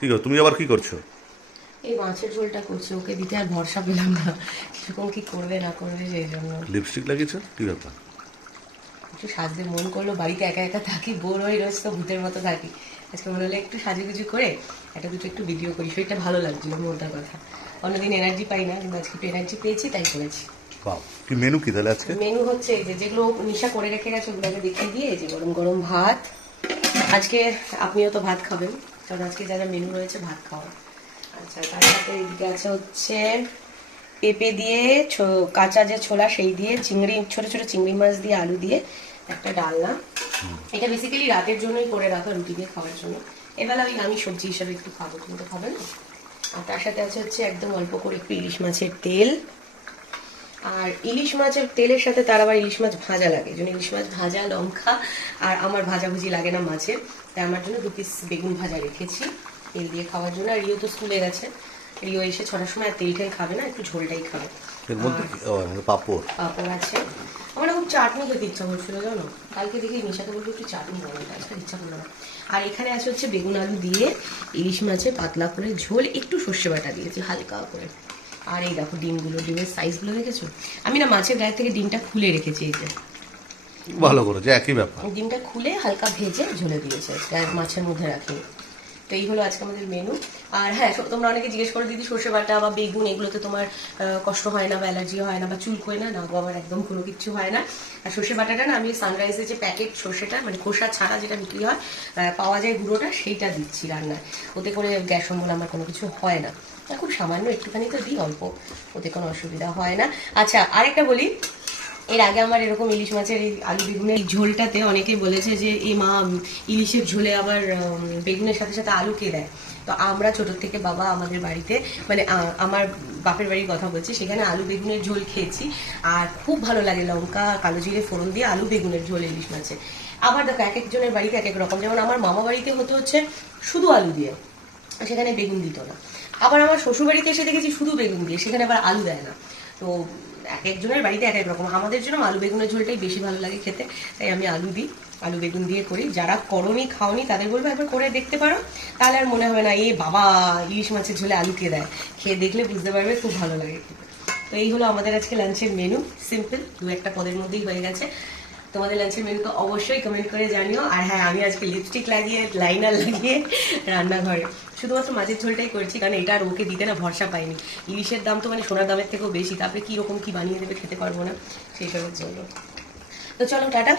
কি গো, তুমি আবার কি করছো? এই মাছের ঝোলটা করছি, ওকে দিতে আর ভরসা পেলাম না সেরকম কি করবে না করবে সেই জন্য লিপস্টিক লাগিয়েছো, কি ব্যাপার? একটু সাজতে মন করলো। বাড়িতে একা একা থাকি, বোর হয়ে রোজ তো ভূতের মতো থাকি। আজকে মনে হলো একটু সাজুগুজু করে একটা দুটো একটু ভিডিও করি, শরীরটা ভালো লাগছিল মোটার কথা। অন্যদিন এনার্জি পাই না, কিন্তু আজকে একটু এনার্জি পেয়েছি তাই করেছি। বাহ, কি মেনু কি তাহলে আজকে? মেনু হচ্ছে এই যে যেগুলো নিশা করে রেখে গেছে ওগুলোকে দেখিয়ে দিয়ে, এই যে গরম গরম ভাত। আজকে আপনিও তো ভাত খাবেন, কারণ আজকে যারা মেনু রয়েছে ভাত খাওয়া। আচ্ছা, তার সাথে এদিকে আছে হচ্ছে পেঁপে দিয়ে কাঁচা যে ছোলা সেই দিয়ে চিংড়ি, ছোট ছোট চিংড়ি মাছ দিয়ে আলু দিয়ে একটা ডালনা। এটা বেসিক্যালি রাতের জন্যই করে রাখা, রুটি দিয়ে খাওয়ার জন্য। এবেলা ওই আমি সবজি হিসাবে একটু খাবো, তুমি তো খাবে না। আর তার সাথে আছে হচ্ছে একদম অল্প করে একটু ইলিশ মাছের তেল। আর ইলিশ মাছের তেলের সাথে তার আবার ইলিশ মাছ ভাজা লাগে, জন্য ইলিশ মাছ ভাজা, লঙ্কা। আর আমার ভাজাভুজি লাগে না মাছের, তাই আমার জন্য 2 পিস বেগুন ভাজা রেখেছি তেল দিয়ে খাওয়ার জন্য। আর রিও তো স্কুলে গেছে, রিও এসে 6টার সময় আর তেল টেল খাবে না, একটু ঝোলটাই খাবে। এর মধ্যে পাঁপড়। পাঁপড় আছে। আমার না খুব চাটনি খেতে ইচ্ছা করছিল জানো, কালকে দেখি নিশাকে বলবো একটু চাটনি বানাতে, আজকে ইচ্ছা করলো না। আর এখানে আছে হচ্ছে বেগুন আলু দিয়ে ইলিশ মাছের পাতলা করে ঝোল, একটু সর্ষে বাটা দিয়েছি হালকা করে। আর এই দেখো ডিমগুলো, ডিমের সাইজগুলো দেখেছো? আমি না মাছের গায়ে থেকে ডিমটা খুলে রেখেছি, এই যে ভালো করেছে, একই ব্যাপার। ডিমটা খুলে হালকা ভেজে ঝোলে দিয়েছে, মাছের মধ্যে রাখিনি। তো এই হলো আজকে আমাদের মেনু। আর হ্যাঁ, তোমরা অনেকে জিজ্ঞেস করো দিদি সর্ষে বাটা বা বেগুন এগুলোতে তোমার কষ্ট হয় না বা অ্যালার্জি হয় না বা চুলকোয় না? না গো, আমার একদম কোনো কিচ্ছু হয় না। আর সর্ষে বাটাটা না আমি সানরাইজের যে প্যাকেট সর্ষেটা, মানে খোসা ছাড়া যেটা বিক্রি হয়, পাওয়া যায় গুঁড়োটা, সেইটা দিচ্ছি রান্নায়। ওতে করে গ্যাস অম্বল আমার কোনো কিছু হয় না। খুব সামান্য একটুখানি তো দিই, অল্প, ওতে কোনো অসুবিধা হয় না। আচ্ছা, আরেকটা বলি, এর আগে আমার এরকম ইলিশ মাছের এই আলু বেগুনের ঝোলটাতে অনেকেই বলেছে যে এই মা ইলিশের ঝোলে আবার বেগুনের সাথে সাথে আলু কে দেয়। তো আমরা ছোট থেকে বাবা আমাদের বাড়িতে, মানে আমার বাপের বাড়ির কথা বলছি, সেখানে আলু বেগুনের ঝোল খেয়েছি। আর খুব ভালো লাগে, লঙ্কা কালো জিরে ফোড়ন দিয়ে আলু বেগুনের ঝোল ইলিশ মাছে। আবার দেখো এক একজনের বাড়িতে এক এক রকম, যেমন আমার মামা বাড়িতে হতে হচ্ছে শুধু আলু দিয়ে, সেখানে বেগুন দিত না। আবার আমার শ্বশুর বাড়িতে এসে দেখেছি শুধু বেগুন দিয়ে, সেখানে আবার আলু দেয় না। তো এক একজনের বাড়িতে এক এক রকম। আমাদের জন্য আলু বেগুনের ঝোলটাই বেশি ভালো লাগে খেতে, তাই আমি আলু দিই, আলু বেগুন দিয়ে করি। যারা করনি খাওনি তাদের বলবো একবার করে দেখতে পারো, তাহলে আর মনে হবে না এ বাবা ইলিশ মাছের ঝোলে আলু কে দেয়। খেয়ে দেখলে বুঝতে পারবে খুব ভালো লাগে খেতে। তো এই হলো আমাদের আজকে লাঞ্চের মেনু, সিম্পল, 2-1টা পদের মধ্যেই হয়ে গেছে। তোমাদের লাঞ্চের মেনুকে অবশ্যই কমেন্ট করে জানিও। আর হ্যাঁ, আমি আজকে লিপস্টিক লাগিয়ে লাইনার লাগিয়ে রান্নাঘরে শুধুমাত্র মাছের ঝোলটাই করছি, কারণ এটা আর ওকে দিতে না ভরসা পাইনি। ইলিশের দাম তো মানে সোনার দামের থেকেও বেশি, তারপরে কীরকম কী বানিয়ে দেবে খেতে পারবো না, সেই সবের জন্য। তো চলো টাটা।